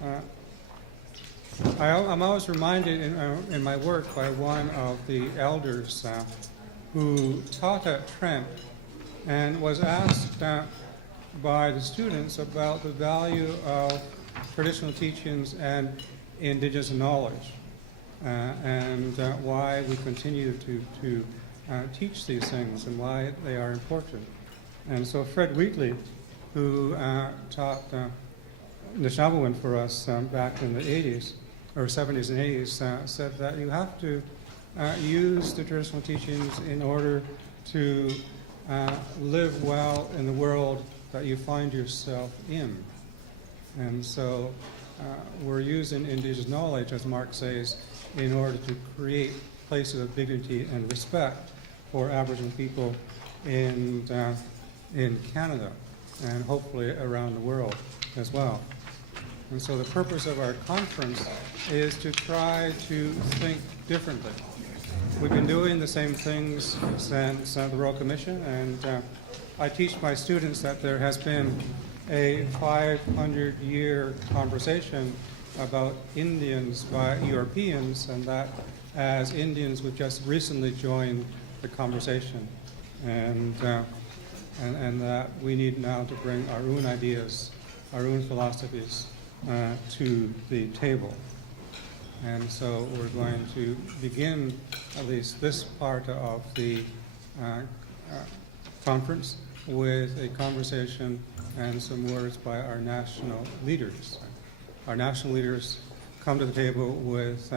I'm always reminded in my work by one of the elders who taught at Trent and was asked by the students about the value of traditional teachings and Indigenous knowledge and why we continue to teach these things and why they are important. And so Fred Wheatley, who taught Nishnawin for us back in the 80s, or 70s and 80s, said that you have to use the traditional teachings in order to live well in the world that you find yourself in. And so we're using Indigenous knowledge, as Mark says, in order to create places of dignity and respect for Aboriginal people in Canada and hopefully around the world as well. And so the purpose of our conference is to try to think differently. We've been doing the same things since the Royal Commission, and I teach my students that there has been a 500-year conversation about Indians by Europeans, and that as Indians we've just recently joined the conversation, and that we need now to bring our own ideas, our own philosophies to the table. And so we're going to begin at least this part of the conference with a conversation and some words by our national leaders. Our national leaders come to the table with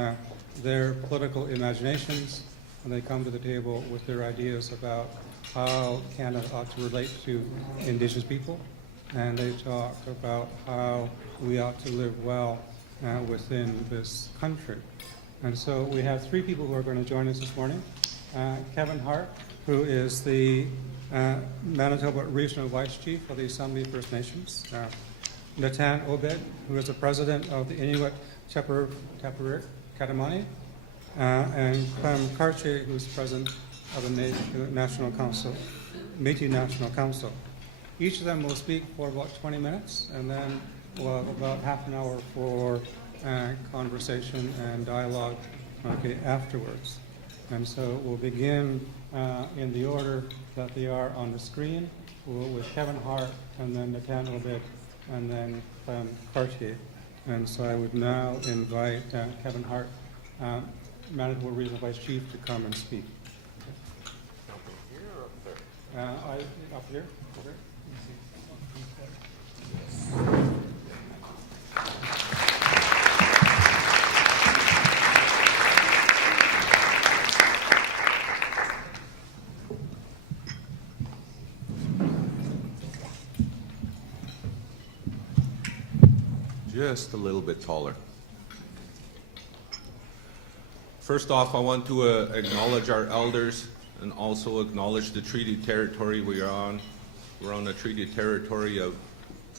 their political imaginations, and they come to the table with their ideas about how Canada ought to relate to Indigenous people, and they talk about how we ought to live well within this country. And so we have three people who are going to join us this morning. Kevin Hart, who is the Manitoba Regional Vice Chief of the Assembly First Nations. Natan, Obed, who is the President of the Inuit Tapiriit, Kanatami. And Clément, Chartier, who is President of the National Council, Métis National Council. Each of them will speak for about 20 minutes, and then we'll have about half an hour for conversation and dialogue afterwards. And so we'll begin in the order that they are on the screen, with Kevin Hart, and then Natan, Obed, and then Chartier. And so I would now invite Kevin Hart, Manitoba Regional Vice Chief, to come and speak. Up here or up there? Up here? Okay. Just a little bit taller. First off, I want to acknowledge our elders and also acknowledge the treaty territory we are on. We're on the treaty territory of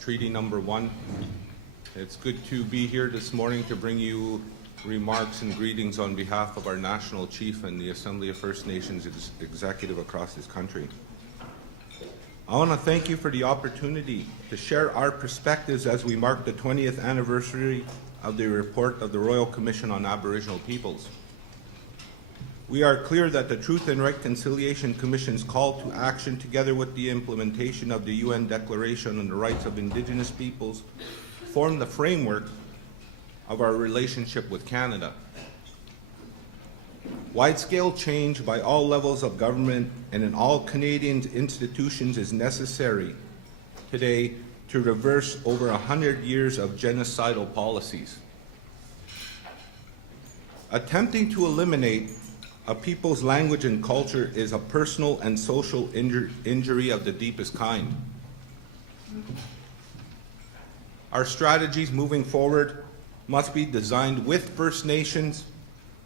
Treaty Number 1. It's good to be here this morning to bring you remarks and greetings on behalf of our National Chief and the Assembly of First Nations executive across this country. I want to thank you for the opportunity to share our perspectives as we mark the 20th anniversary of the report of the Royal Commission on Aboriginal Peoples. We are clear that the Truth and Reconciliation Commission's call to action, together with the implementation of the UN Declaration on the Rights of Indigenous Peoples, form the framework of our relationship with Canada. Wide-scale change by all levels of government and in all Canadian institutions is necessary today to reverse over 100 years of genocidal policies. Attempting to eliminate a people's language and culture is a personal and social injury of the deepest kind. Our strategies moving forward must be designed with First Nations,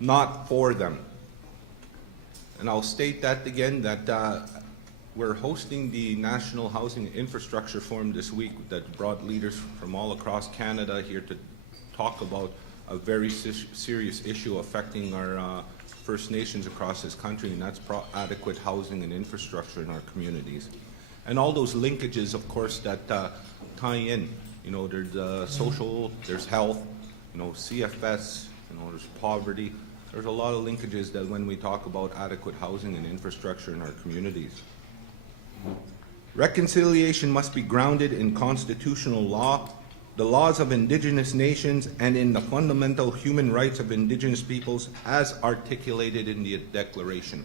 not for them. And I'll state that again, that we're hosting the National Housing Infrastructure Forum this week that brought leaders from all across Canada here to talk about a very serious issue affecting our First Nations across this country, and that's adequate housing and infrastructure in our communities. And all those linkages, of course, that tie in You know, there's social, there's health, you know, CFS, you know, there's poverty. There's a lot of linkages that when we talk about adequate housing and infrastructure in our communities. Reconciliation must be grounded in constitutional law, the laws of Indigenous nations, and in the fundamental human rights of Indigenous peoples as articulated in the Declaration.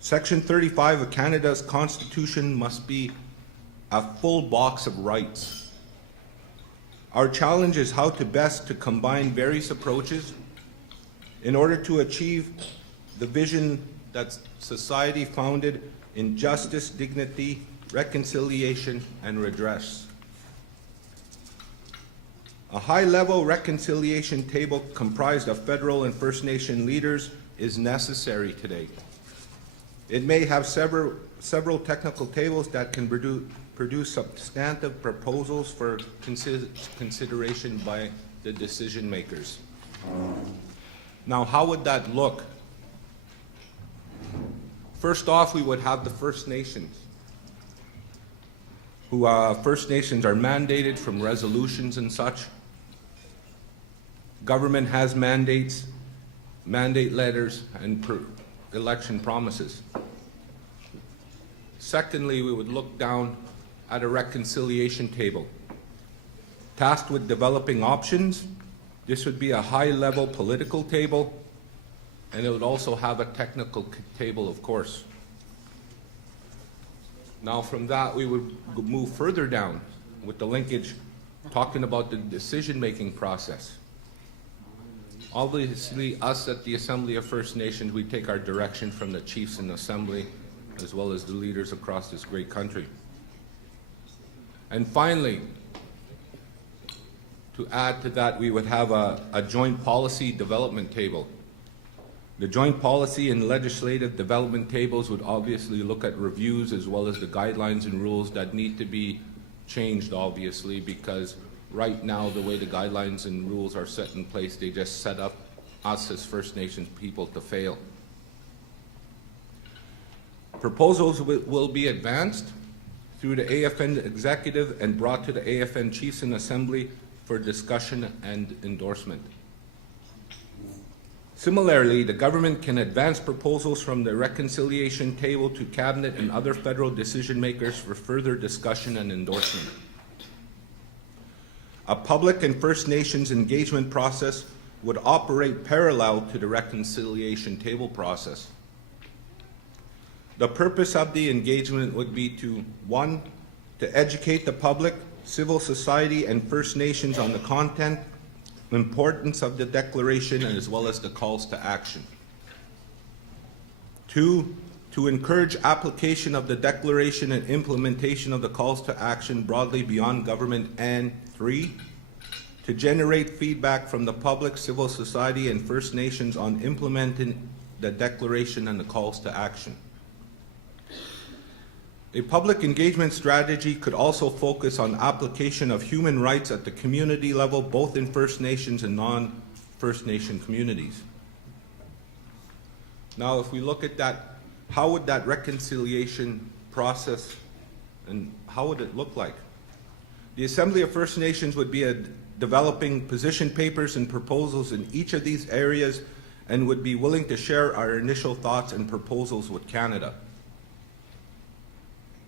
Section 35 of Canada's Constitution must be a full box of rights. Our challenge is how to best to combine various approaches in order to achieve the vision that society founded in justice, dignity, reconciliation, and redress. A high-level reconciliation table comprised of federal and First Nation leaders is necessary today. It may have several technical tables that can produce substantive proposals for consideration by the decision makers. Now, how would that look? First off, we would have the First Nations, who First Nations are mandated from resolutions and such. Government has mandates, mandate letters, and election promises. Secondly, we would look down at a reconciliation table. Tasked with developing options, this would be a high-level political table, and it would also have a technical table, of course. Now from that, we would move further down with the linkage, talking about the decision-making process. Obviously, us at the Assembly of First Nations, we take our direction from the chiefs in the Assembly, as well as the leaders across this great country. And finally, to add to that, we would have a joint policy development table. The joint policy and legislative development tables would obviously look at reviews as well as the guidelines and rules that need to be changed, obviously, because right now the way the guidelines and rules are set in place, they just set up us as First Nations people to fail. Proposals will be advanced through the AFN executive and brought to the AFN chiefs in assembly for discussion and endorsement. Similarly, the government can advance proposals from the reconciliation table to cabinet and other federal decision makers for further discussion and endorsement. A public and First Nations engagement process would operate parallel to the reconciliation table process. The purpose of the engagement would be to, 1, to educate the public, civil society, and First Nations on the content, importance of the declaration, and as well as the calls to action. 2, to encourage application of the declaration and implementation of the calls to action broadly beyond government. And 3, to generate feedback from the public, civil society, and First Nations on implementing the declaration and the calls to action. A public engagement strategy could also focus on application of human rights at the community level, both in First Nations and non-First Nation communities. Now, if we look at that, how would that reconciliation process and how would it look like? The Assembly of First Nations would be developing position papers and proposals in each of these areas and would be willing to share our initial thoughts and proposals with Canada.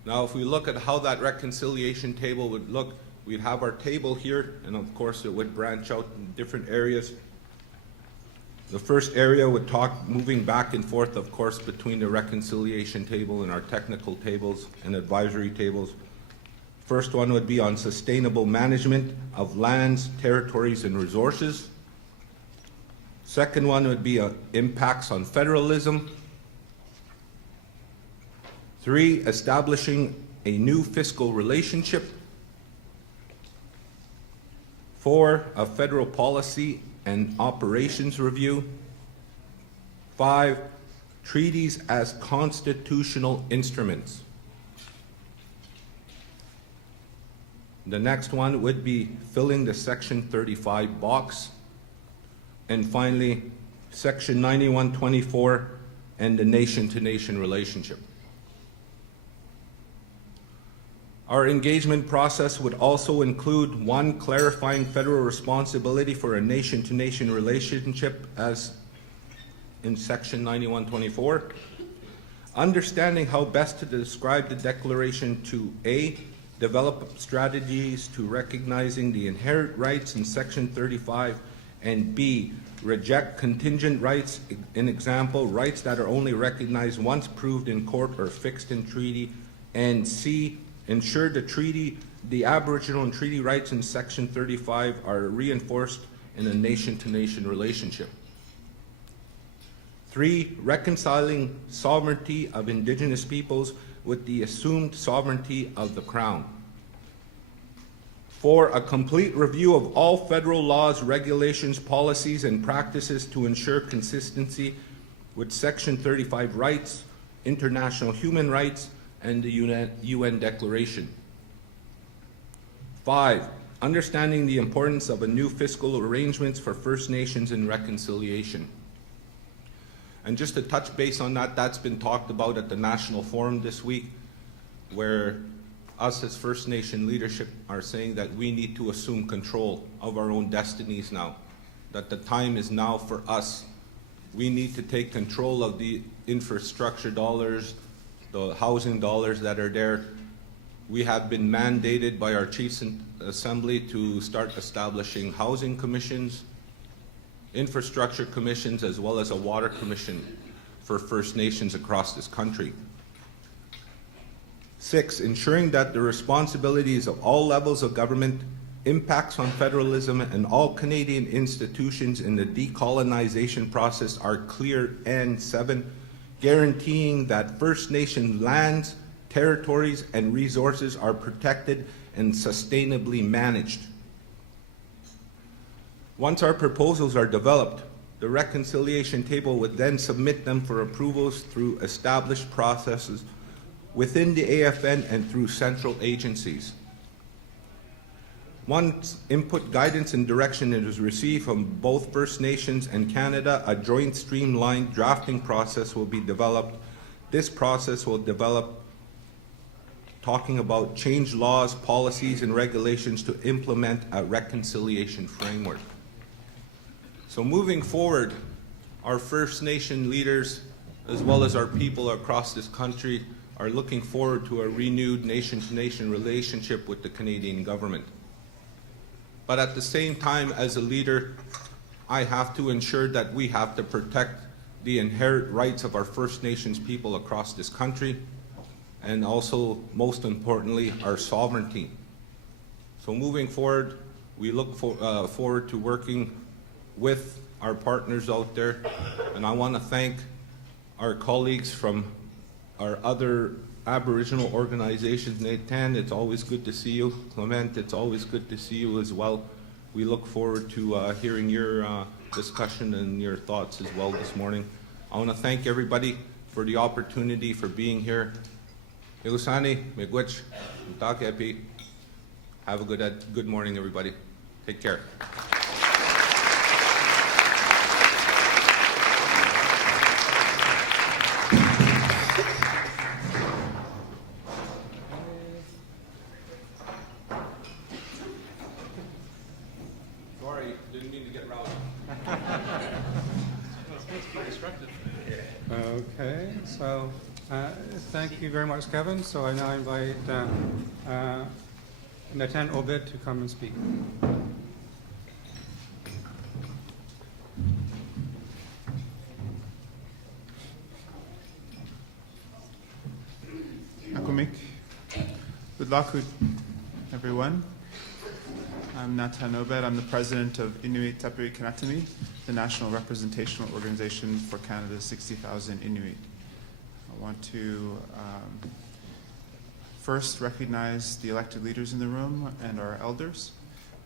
Now, if we look at how that reconciliation table would look, we'd have our table here, and of course it would branch out in different areas. The first area would talk, moving back and forth, of course, between the reconciliation table and our technical tables and advisory tables. First one would be on sustainable management of lands, territories, and resources. Second one would be impacts on federalism. 3, establishing a new fiscal relationship. 4, a federal policy and operations review. 5, treaties as constitutional instruments. The next one would be filling the Section 35 box. And finally, Section 9124 and the nation-to-nation relationship. Our engagement process would also include, 1, clarifying federal responsibility for a nation-to-nation relationship as in Section 9124, understanding how best to describe the declaration to A, develop strategies to recognizing the inherent rights in Section 35, and B, reject contingent rights, in example, rights that are only recognized once proved in court or fixed in treaty, and C, ensure the Aboriginal and treaty rights in Section 35 are reinforced in a nation-to-nation relationship. 3, reconciling sovereignty of Indigenous peoples with the assumed sovereignty of the Crown. 4, a complete review of all federal laws, regulations, policies, and practices to ensure consistency with Section 35 rights, international human rights, and the UN Declaration. 5, understanding the importance of a new fiscal arrangements for First Nations and reconciliation. And just to touch base on that, that's been talked about at the National Forum this week, where us as First Nation leadership are saying that we need to assume control of our own destinies now, that the time is now for us. We need to take control of the infrastructure dollars, the housing dollars that are there. We have been mandated by our Chiefs Assembly to start establishing housing commissions, infrastructure commissions, as well as a water commission for First Nations across this country. 6, ensuring that the responsibilities of all levels of government, impacts on federalism, and all Canadian institutions in the decolonization process are clear. And 7, guaranteeing that First Nation lands, territories, and resources are protected and sustainably managed. Once our proposals are developed, the reconciliation table would then submit them for approvals through established processes within the AFN and through central agencies. Once input, guidance, and direction is received from both First Nations and Canada, a joint streamlined drafting process will be developed. This process will develop talking about change laws, policies, and regulations to implement a reconciliation framework. So moving forward, our First Nation leaders, as well as our people across this country, are looking forward to a renewed nation-to-nation relationship with the Canadian government. But at the same time, as a leader, I have to ensure that we have to protect the inherent rights of our First Nations people across this country, and also, most importantly, our sovereignty. So moving forward, we look forward to working with our partners out there, and I want to thank our colleagues from our other Aboriginal organizations. Natan, it's always good to see you. Clément, it's always good to see you as well. We look forward to hearing your discussion and your thoughts as well this morning. I want to thank everybody for the opportunity for being here. Ilusani, Miigwech, Mtakepi. Have a good morning, everybody. Take care. Sorry, didn't mean to get rowdy. That's pretty destructive. Okay, so thank you very much, Kevin. So I now invite Natan Obed to come and speak. Akumik. Good luck, everyone. I'm Natan Obed. I'm the president of Inuit Tapiriit Kanatami, the national representational organization for Canada's 60,000 Inuit. I want to first recognize the elected leaders in the room and our elders,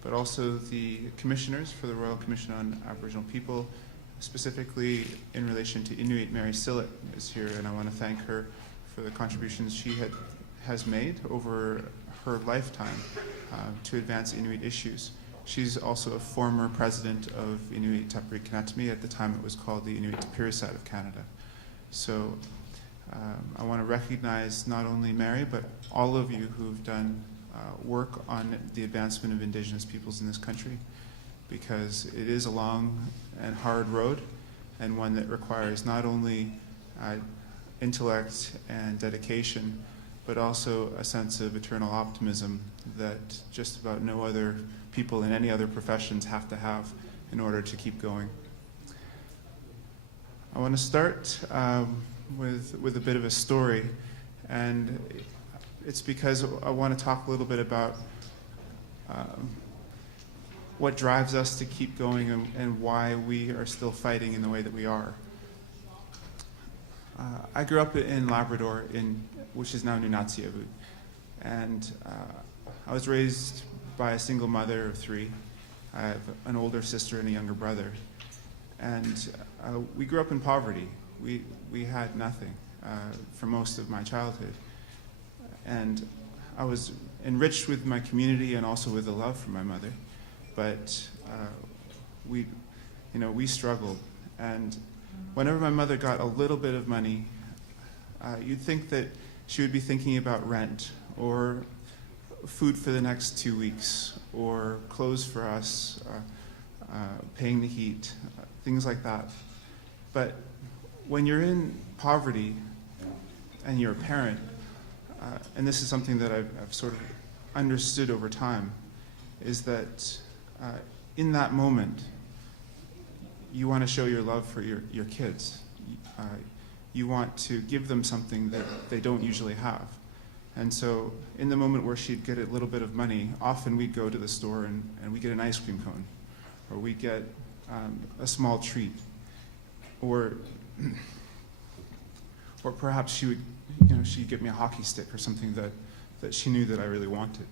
but also the commissioners for the Royal Commission on Aboriginal People, specifically in relation to Inuit. Mary Sillett is here, and I want to thank her for the contributions she has made over her lifetime to advance Inuit issues. She's also a former president of Inuit Tapiriit Kanatami. At the time it was called the Inuit Tapiriit of Canada. So I want to recognize not only Mary, but all of you who've done work on the advancement of Indigenous peoples in this country, because it is a long and hard road, and one that requires not only intellect and dedication, but also a sense of eternal optimism that just about no other people in any other professions have to have in order to keep going. I want to start with a bit of a story, and it's because I want to talk a little bit about what drives us to keep going and why we are still fighting in the way that we are. I grew up in Labrador, which is now Nunatsiavut, and I was raised by a single mother of 3. I have an older sister and a younger brother, and we grew up in poverty. We had nothing for most of my childhood, and I was enriched with my community and also with a love for my mother, but we struggled. And whenever my mother got a little bit of money, you'd think that she would be thinking about rent or food for the next 2 weeks or clothes for us, paying the heat, things like that. But when you're in poverty and you're a parent, and this is something that I've sort of understood over time, is that in that moment, you want to show your love for your kids. You want to give them something that they don't usually have. And so in the moment where she'd get a little bit of money, often we'd go to the store and we'd get an ice cream cone, or we'd get a small treat, or perhaps she'd get me a hockey stick or something that she knew that I really wanted.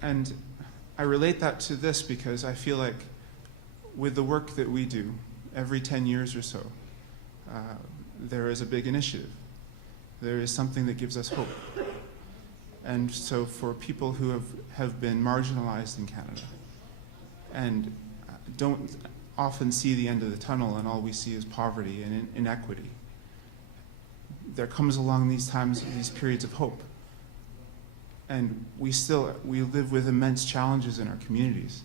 And I relate that to this because I feel like with the work that we do, every 10 years or so, there is a big initiative. There is something that gives us hope. And so for people who have been marginalized in Canada and don't often see the end of the tunnel and all we see is poverty and inequity, there comes along these times, these periods of hope. And we live with immense challenges in our communities.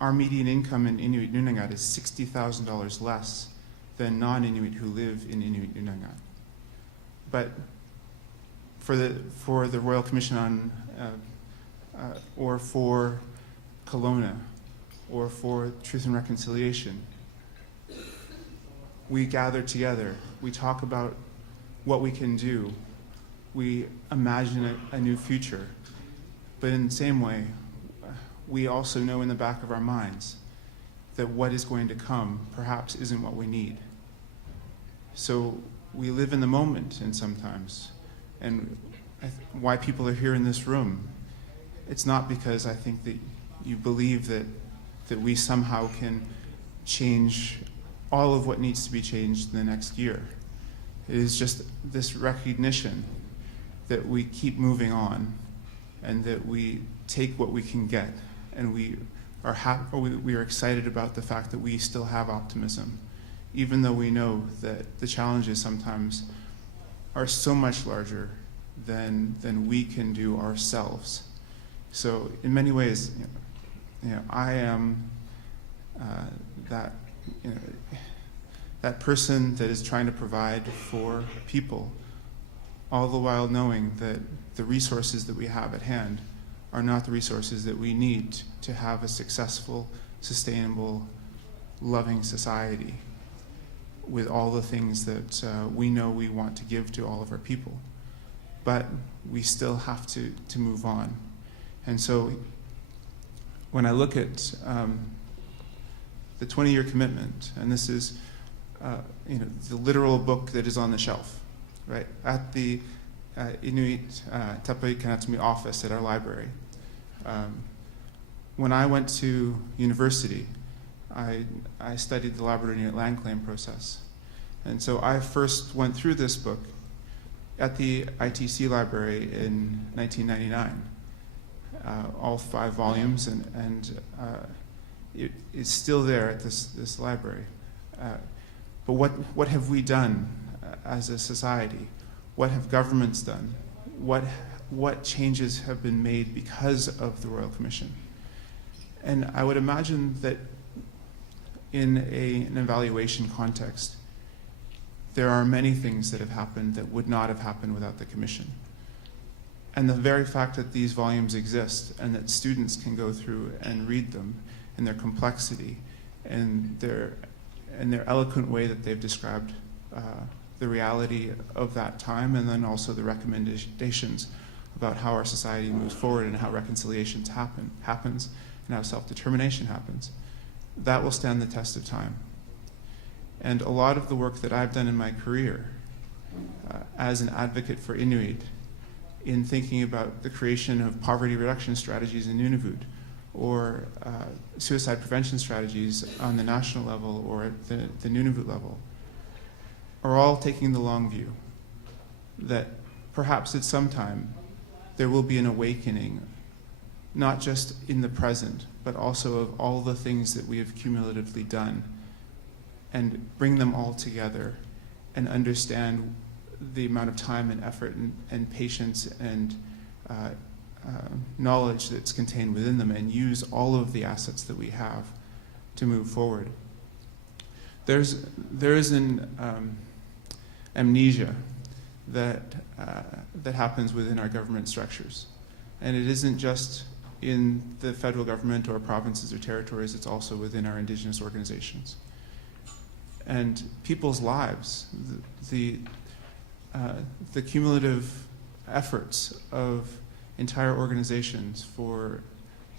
Our median income in Inuit Nunangat is $60,000 less than non-Inuit who live in Inuit Nunangat. But for the Royal Commission on, or for Kelowna, or for Truth and Reconciliation, we gather together, we talk about what we can do, we imagine a new future, but in the same way, we also know in the back of our minds that what is going to come perhaps isn't what we need. So we live in the moment, and sometimes, and why people are here in this room, it's not because I think that you believe that we somehow can change all of what needs to be changed in the next year. It is just this recognition that we keep moving on and that we take what we can get, and we are excited about the fact that we still have optimism, even though we know that the challenges sometimes are so much larger than we can do ourselves. So in many ways, I am that person that is trying to provide for people, all the while knowing that the resources that we have at hand are not the resources that we need to have a successful, sustainable, loving society with all the things that we know we want to give to all of our people. But we still have to move on. And so when I look at the 20-year commitment, and this is the literal book that is on the shelf, right, at the Inuit Tapiriit Kanatami office at our library. When I went to university, I studied the Labrador Inuit land claim process. And so I first went through this book at the ITC library in 1999, all 5 volumes, and it's still there at this library. But what have we done as a society? What have governments done? What changes have been made because of the Royal Commission? And I would imagine that in an evaluation context, there are many things that have happened that would not have happened without the Commission. And the very fact that these volumes exist and that students can go through and read them and their complexity and their eloquent way that they've described the reality of that time, and then also the recommendations about how our society moves forward and how reconciliation happens and how self-determination happens, that will stand the test of time. And a lot of the work that I've done in my career as an advocate for Inuit in thinking about the creation of poverty reduction strategies in Nunavut, or suicide prevention strategies on the national level or at the Nunavut level, are all taking the long view that perhaps at some time there will be an awakening, not just in the present, but also of all the things that we have cumulatively done, and bring them all together and understand the amount of time and effort and patience and knowledge that's contained within them, and use all of the assets that we have to move forward. There is an amnesia that happens within our government structures, and it isn't just in the federal government or provinces or territories, it's also within our Indigenous organizations. And people's lives, the cumulative efforts of entire organizations for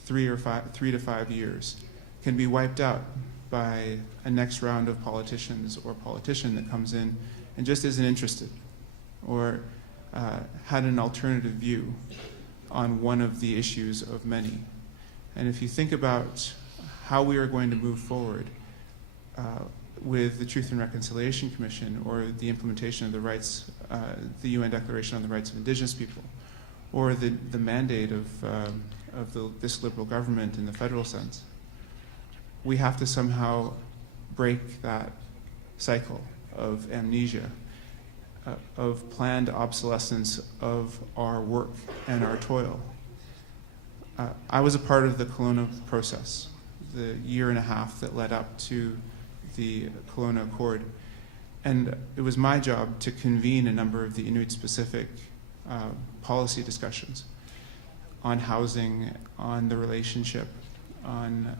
3 to 5 years can be wiped out by a next round of politicians or politician that comes in and just isn't interested, or had an alternative view on one of the issues of many. And if you think about how we are going to move forward with the Truth and Reconciliation Commission, or the implementation of the rights, the UN Declaration on the Rights of Indigenous People, or the mandate of this Liberal government in the federal sense, we have to somehow break that cycle of amnesia, of planned obsolescence of our work and our toil. I was a part of the Kelowna process, the year and a half that led up to the Kelowna Accord, and it was my job to convene a number of the Inuit-specific policy discussions on housing, on the relationship, on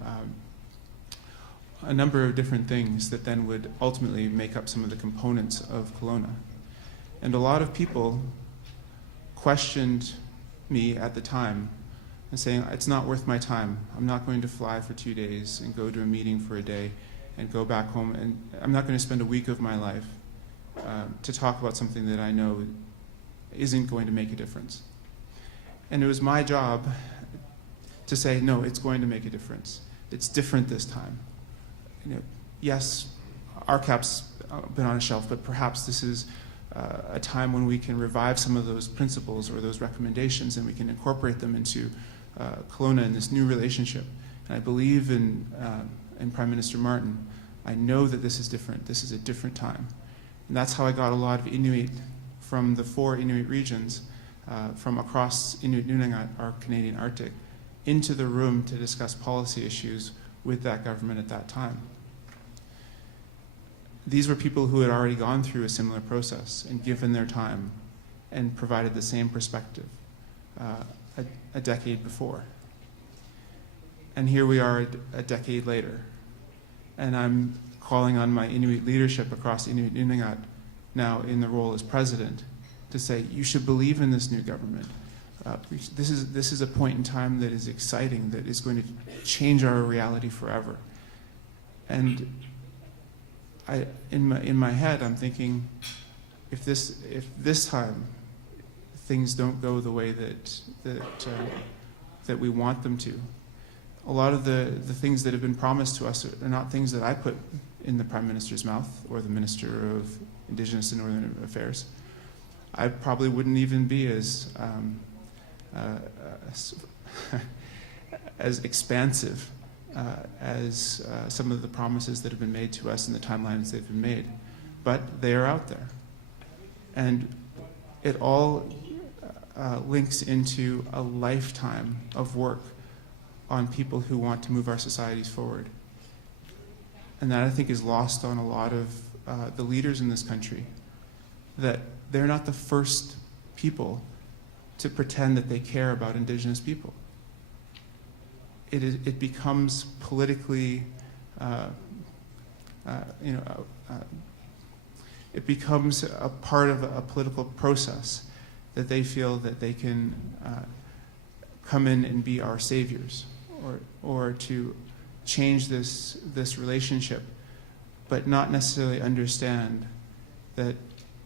a number of different things that then would ultimately make up some of the components of Kelowna. And a lot of people questioned me at the time and saying, it's not worth my time. I'm not going to fly for 2 days and go to a meeting for a day and go back home, and I'm not going to spend a week of my life to talk about something that I know isn't going to make a difference. And it was my job to say, no, it's going to make a difference. It's different this time. Yes, RCAP's been on a shelf, but perhaps this is a time when we can revive some of those principles or those recommendations, and we can incorporate them into Kelowna in this new relationship. And I believe in Prime Minister Martin. I know that this is different. This is a different time. And that's how I got a lot of Inuit from the 4 Inuit regions, from across Inuit Nunavut, our Canadian Arctic, into the room to discuss policy issues with that government at that time. These were people who had already gone through a similar process and given their time and provided the same perspective a decade before. And here we are a decade later. And I'm calling on my Inuit leadership across Inuit Nunavut, now in the role as president, to say, you should believe in this new government. This is a point in time that is exciting, that is going to change our reality forever. And in my head, I'm thinking, if this time things don't go the way that we want them to, a lot of the things that have been promised to us are not things that I put in the Prime Minister's mouth or the Minister of Indigenous and Northern Affairs. I probably wouldn't even be as expansive as some of the promises that have been made to us and the timelines they've been made. But they are out there. And it all links into a lifetime of work on people who want to move our societies forward. And that, I think, is lost on a lot of the leaders in this country, that they're not the first people to pretend that they care about Indigenous people. It becomes politically, it becomes a part of a political process that they feel that they can come in and be our saviors, or to change this relationship, but not necessarily understand that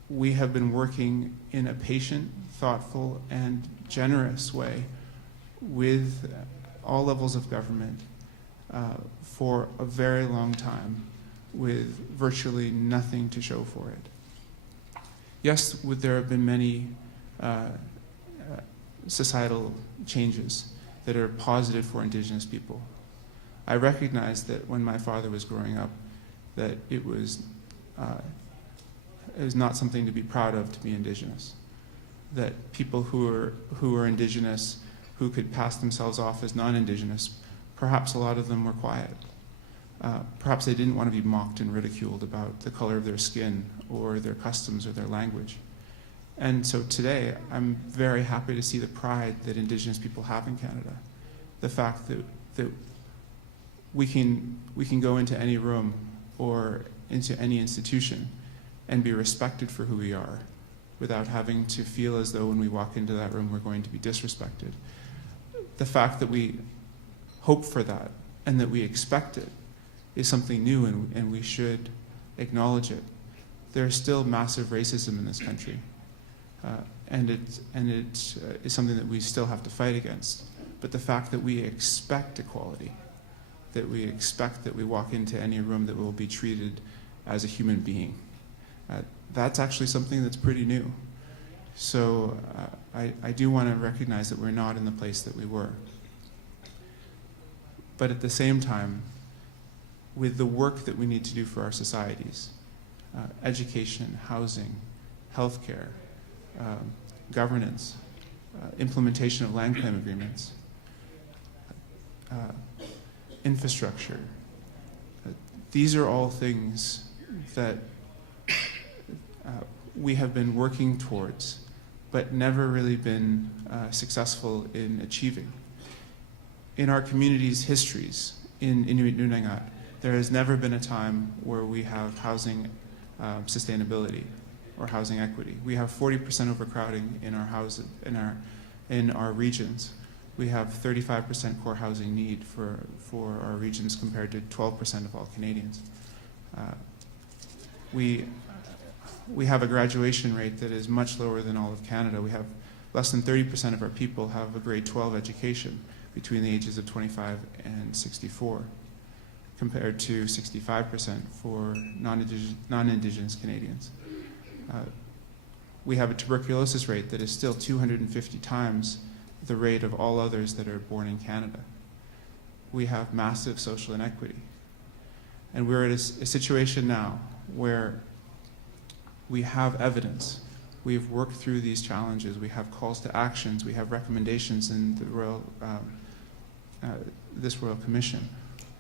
we have been working in a patient, thoughtful, and generous way with all levels of government for a very long time, with virtually nothing to show for it. Yes, there have been many societal changes that are positive for Indigenous people. I recognize that when my father was growing up, that it was not something to be proud of to be Indigenous. That people who are Indigenous, who could pass themselves off as non-Indigenous, perhaps a lot of them were quiet. Perhaps they didn't want to be mocked and ridiculed about the color of their skin or their customs or their language. And so today, I'm very happy to see the pride that Indigenous people have in Canada. The fact that we can go into any room or into any institution and be respected for who we are, without having to feel as though when we walk into that room we're going to be disrespected. The fact that we hope for that and that we expect it is something new, and we should acknowledge it. There's still massive racism in this country, and it is something that we still have to fight against. But the fact that we expect equality, that we expect that we walk into any room that we'll be treated as a human being, that's actually something that's pretty new. So I do want to recognize that we're not in the place that we were. But at the same time, with the work that we need to do for our societies, education, housing, healthcare, governance, implementation of land claim agreements, infrastructure, these are all things that we have been working towards, but never really been successful in achieving. In our community's histories, in Inuit Nunangat, there has never been a time where we have housing sustainability or housing equity. We have 40% overcrowding in our houses, in our regions. We have 35% core housing need for our regions compared to 12% of all Canadians. We have a graduation rate that is much lower than all of Canada. We have less than 30% of our people have a grade 12 education between the ages of 25 and 64, compared to 65% for non-Indigenous Canadians. We have a tuberculosis rate that is still 250 times the rate of all others that are born in Canada. We have massive social inequity. And we're at a situation now where we have evidence. We've worked through these challenges. We have calls to actions. We have recommendations in the this Royal Commission.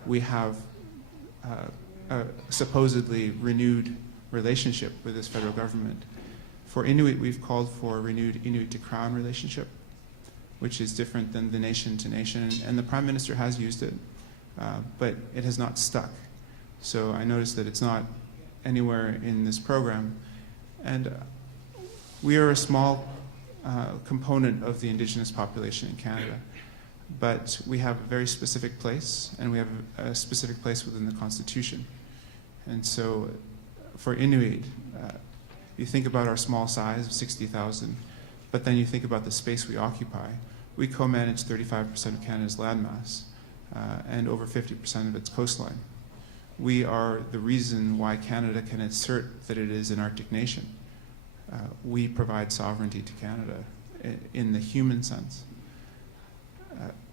We have a supposedly renewed relationship with this federal government. For Inuit, we've called for a renewed Inuit to Crown relationship, which is different than the nation to nation, and the Prime Minister has used it, but it has not stuck. So I noticed that it's not anywhere in this program, and we are a small component of the Indigenous population in Canada, but we have a very specific place, and we have a specific place within the Constitution. And so for Inuit, you think about our small size of 60,000, but then you think about the space we occupy. We co-manage 35% of Canada's landmass and over 50% of its coastline. We are the reason why Canada can assert that it is an Arctic nation. We provide sovereignty to Canada in the human sense.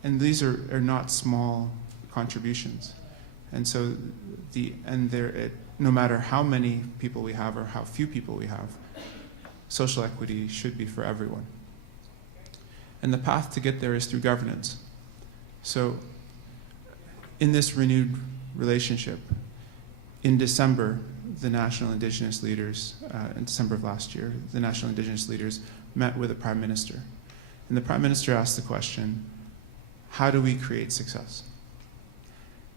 And these are not small contributions. And so no matter how many people we have or how few people we have, social equity should be for everyone. And the path to get there is through governance. So in this renewed relationship, in December, the National Indigenous leaders, in December of last year, the National Indigenous leaders met with the Prime Minister. And the Prime Minister asked the question, how do we create success?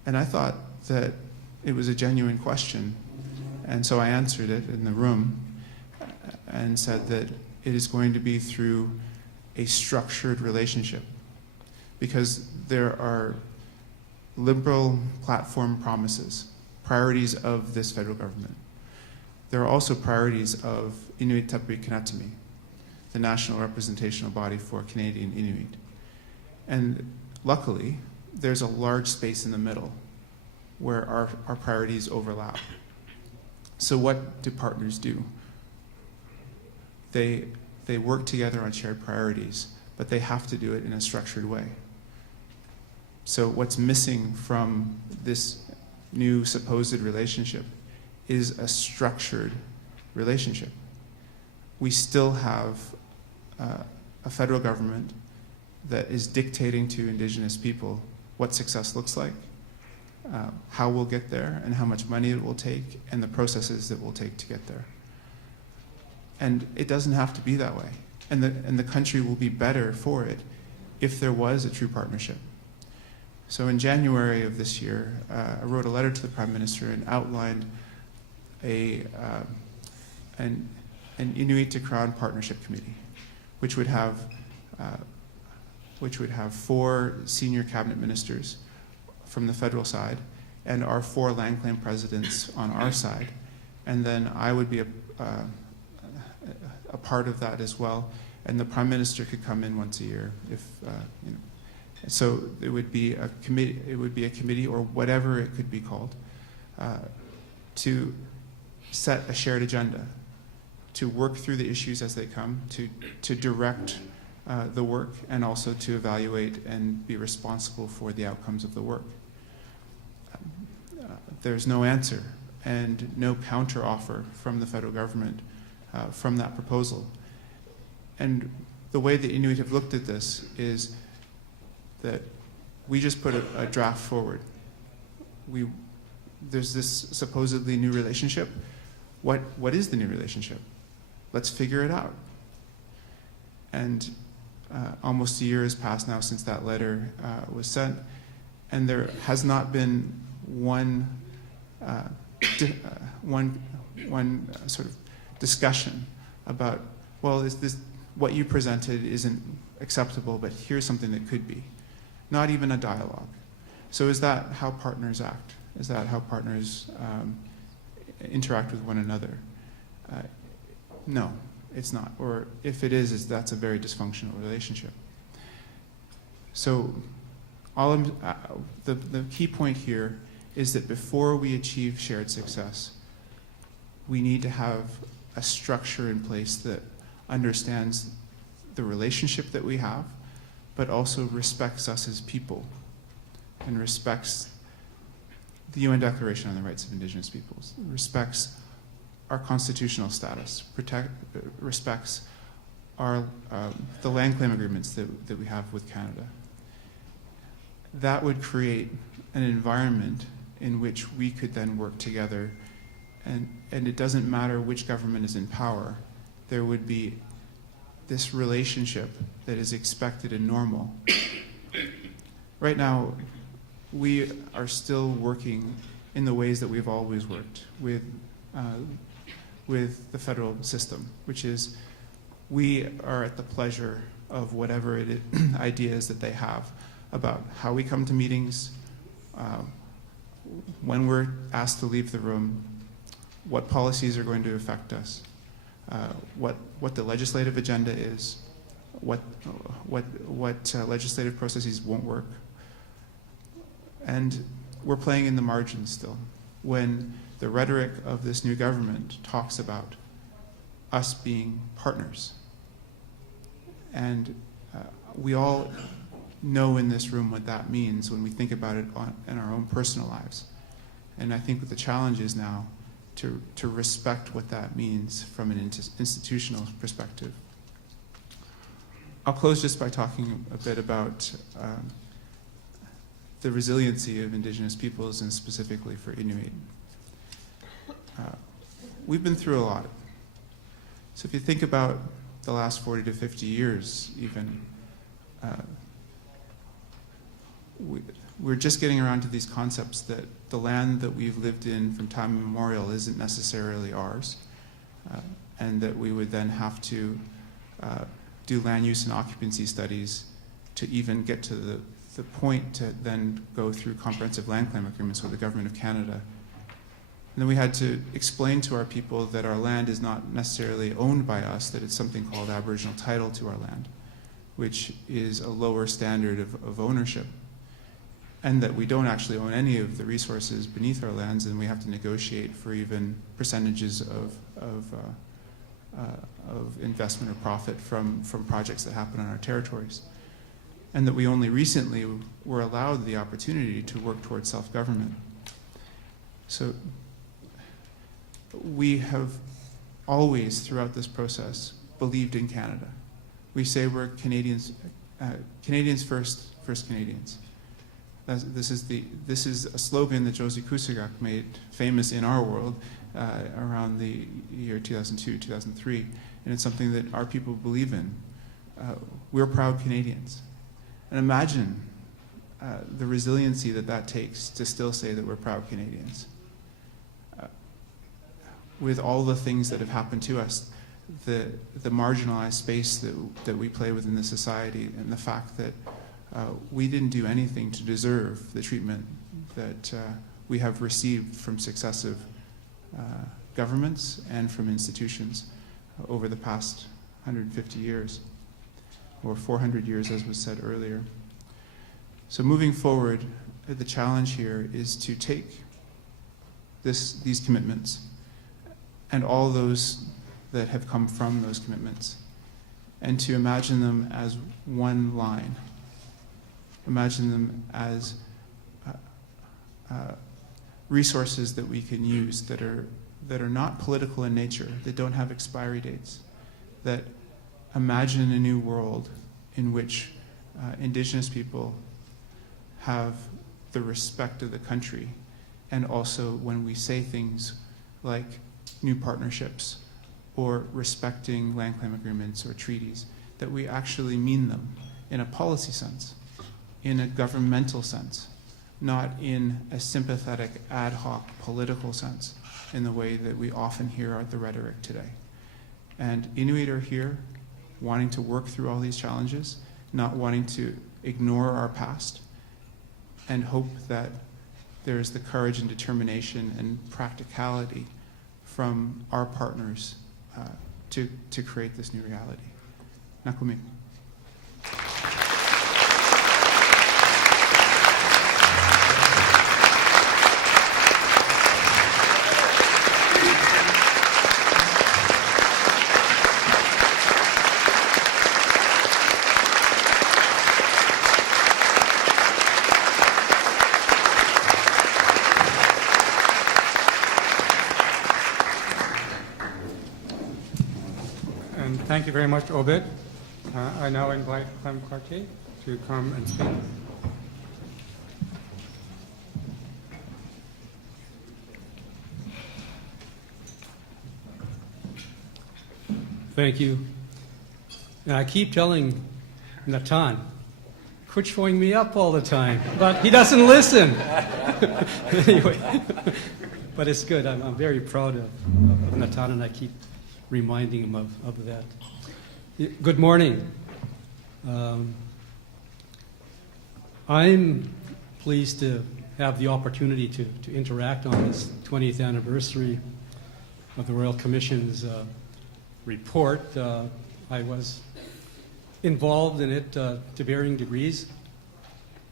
And I thought that it was a genuine question, and so I answered it in the room and said that it is going to be through a structured relationship, because there are liberal platform promises, priorities of this federal government. There are also priorities of Inuit Tapiriit Kanatami, the national representational body for Canadian Inuit. And luckily, there's a large space in the middle where our priorities overlap. So what do partners do? They work together on shared priorities, but they have to do it in a structured way. So what's missing from this new supposed relationship is a structured relationship. We still have a federal government that is dictating to Indigenous people what success looks like, how we'll get there, and how much money it will take, and the processes that will take to get there. And it doesn't have to be that way. And the country will be better for it if there was a true partnership. So in January of this year, I wrote a letter to the Prime Minister and outlined an Inuit to Crown Partnership Committee, which would have 4 senior cabinet ministers from the federal side and our 4 land claim presidents on our side. And then I would be a part of that as well. And the Prime Minister could come in once a year if, you know. So it would be a committee or whatever it could be called, to set a shared agenda, to work through the issues as they come, to direct the work, and also to evaluate and be responsible for the outcomes of the work. There's no answer and no counter offer from the federal government from that proposal. And the way the Inuit have looked at this is that we just put a draft forward. There's this supposedly new relationship. What is the new relationship? Let's figure it out. And almost a year has passed now since that letter was sent, and there has not been one sort of discussion about, well, is this what you presented isn't acceptable, but here's something that could be. Not even a dialogue. So is that how partners act? Is that how partners interact with one another? No, it's not. Or if it is that's a very dysfunctional relationship. So the key point here is that before we achieve shared success, we need to have a structure in place that understands the relationship that we have, but also respects us as people and respects the UN Declaration on the Rights of Indigenous Peoples, respects our constitutional status, respects the land claim agreements that we have with Canada. That would create an environment in which we could then work together, and it doesn't matter which government is in power, there would be this relationship that is expected and normal. Right now, we are still working in the ways that we've always worked with the federal system, which is we are at the pleasure of whatever ideas that they have about how we come to meetings, when we're asked to leave the room, what policies are going to affect us, what the legislative agenda is, what legislative processes won't work. And we're playing in the margins still. When the rhetoric of this new government talks about us being partners. And we all know in this room what that means when we think about it in our own personal lives. And I think what the challenge is now to respect what that means from an institutional perspective. I'll close just by talking a bit about the resiliency of Indigenous peoples, and specifically for Inuit. We've been through a lot. So if you think about the last 40 to 50 years even, we're just getting around to these concepts that the land that we've lived in from time immemorial isn't necessarily ours, and that we would then have to do land use and occupancy studies to even get to the point to then go through comprehensive land claim agreements with the Government of Canada. And then we had to explain to our people that our land is not necessarily owned by us, that it's something called Aboriginal title to our land, which is a lower standard of ownership, and that we don't actually own any of the resources beneath our lands, and we have to negotiate for even percentages of investment or profit from projects that happen on our territories. And that we only recently were allowed the opportunity to work towards self-government. So we have always, throughout this process, believed in Canada. We say we're Canadians, Canadians first, first Canadians. This is a slogan that Josie Kusugak made famous in our world around the year 2002, 2003, and it's something that our people believe in. We're proud Canadians. And imagine the resiliency that takes to still say that we're proud Canadians. With all the things that have happened to us, the marginalized space that we play within the society, and the fact that we didn't do anything to deserve the treatment that we have received from successive governments and from institutions over the past 150 years, or 400 years, as was said earlier. So moving forward, the challenge here is to take these commitments and all those that have come from those commitments, and to imagine them as one line. Imagine them as resources that we can use that are not political in nature, that don't have expiry dates, that imagine a new world in which Indigenous people have the respect of the country, and also when we say things like new partnerships or respecting land claim agreements or treaties, that we actually mean them in a policy sense, in a governmental sense, not in a sympathetic ad hoc political sense in the way that we often hear the rhetoric today. And Inuit are here wanting to work through all these challenges, not wanting to ignore our past, and hope that there's the courage and determination and practicality from our partners to create this new reality. Nakumi. Thank you very much, Obed. I now invite Clément Chartier to come and speak. Thank you. And I keep telling Natan, quit showing me up all the time, but he doesn't listen. Anyway, but it's good. I'm very proud of Natan, and I keep reminding him of that. Good morning. I'm pleased to have the opportunity to interact on this 20th anniversary of the Royal Commission's report. I was involved in it to varying degrees,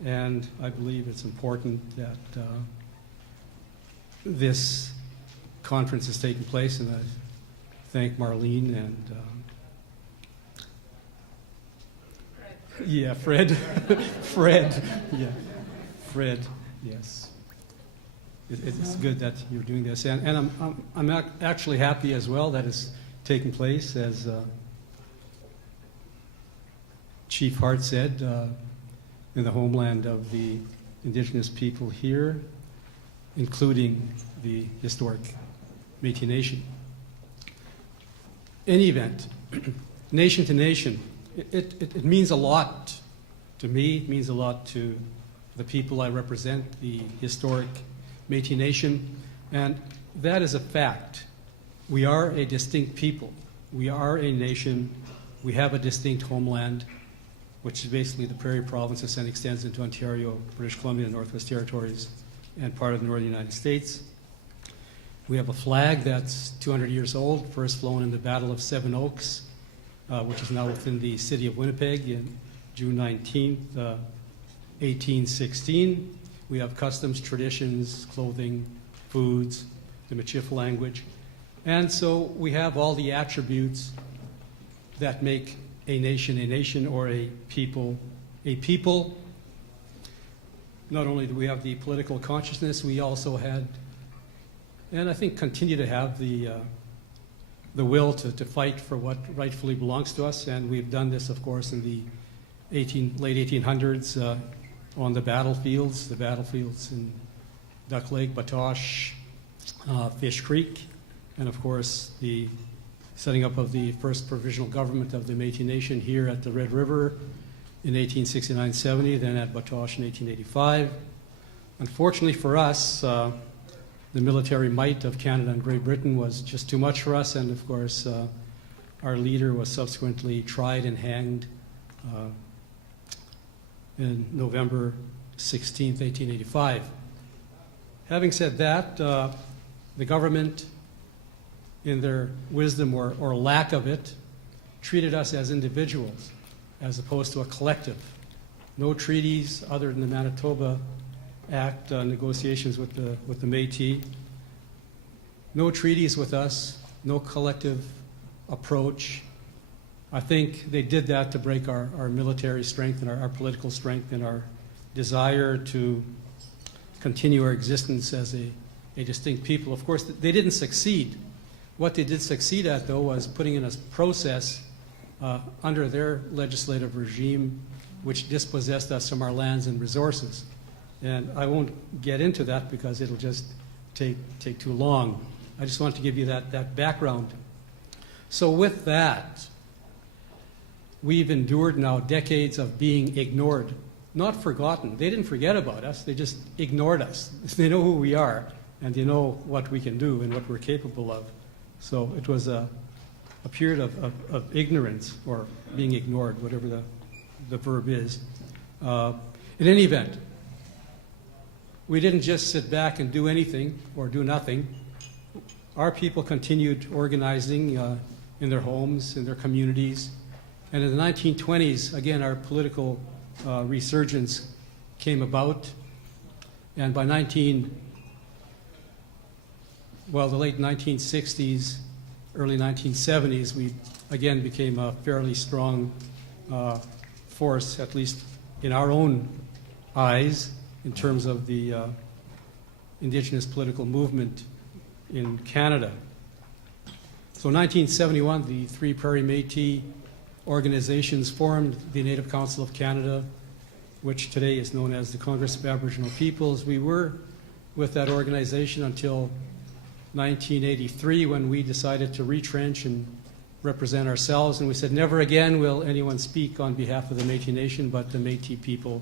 and I believe it's important that this conference is taking place, and I thank Marlene and Fred. Fred, yes. it's good that you're doing this. And I'm actually happy as well that it's taking place, as Chief Hart said, in the homeland of the Indigenous people here, including the historic Métis Nation. Any event, nation to nation, it means a lot to me. It means a lot to the people I represent, the historic Métis Nation, and that is a fact. We are a distinct people. We are a nation. We have a distinct homeland, which is basically the Prairie Provinces and extends into Ontario, British Columbia, Northwest Territories, and part of the northern United States. We have a flag that's 200 years old, first flown in the Battle of Seven Oaks, which is now within the city of Winnipeg in June 19th, 1816. We have customs, traditions, clothing, foods, the Michif language. And so we have all the attributes that make a nation or a people a people. Not only do we have the political consciousness, we also had, and I think continue to have, the will to fight for what rightfully belongs to us. And we've done this, of course, in the late 1800s on the battlefields in Duck Lake, Batoche, Fish Creek, and of course the setting up of the first provisional government of the Métis Nation here at the Red River in 1869-70, then at Batoche in 1885. Unfortunately for us, the military might of Canada and Great Britain was just too much for us, and of course our leader was subsequently tried and hanged in November 16th, 1885. Having said that, the government, in their wisdom or lack of it, treated us as individuals as opposed to a collective. No treaties other than the Manitoba Act negotiations with the Métis. No treaties with us, no collective approach. I think they did that to break our military strength and our political strength and our desire to continue our existence as a distinct people. Of course, they didn't succeed. What they did succeed at, though, was putting in a process under their legislative regime which dispossessed us from our lands and resources. And I won't get into that because it'll just take too long. I just want to give you that background. So with that, we've endured now decades of being ignored, not forgotten. They didn't forget about us, they just ignored us. They know who we are, and they know what we can do and what we're capable of. So it was a period of ignorance, or being ignored, whatever the verb is. In any event, we didn't just sit back and do anything or do nothing. Our people continued organizing in their homes, in their communities. And in the 1920s, again, our political resurgence came about. And by the late 1960s, early 1970s, we again became a fairly strong force, at least in our own eyes, in terms of the Indigenous political movement in Canada. So in 1971, the three Prairie Métis organizations formed the Native Council of Canada, which today is known as the Congress of Aboriginal Peoples. We were with that organization until 1983, when we decided to retrench and represent ourselves, and we said never again will anyone speak on behalf of the Métis Nation but the Métis people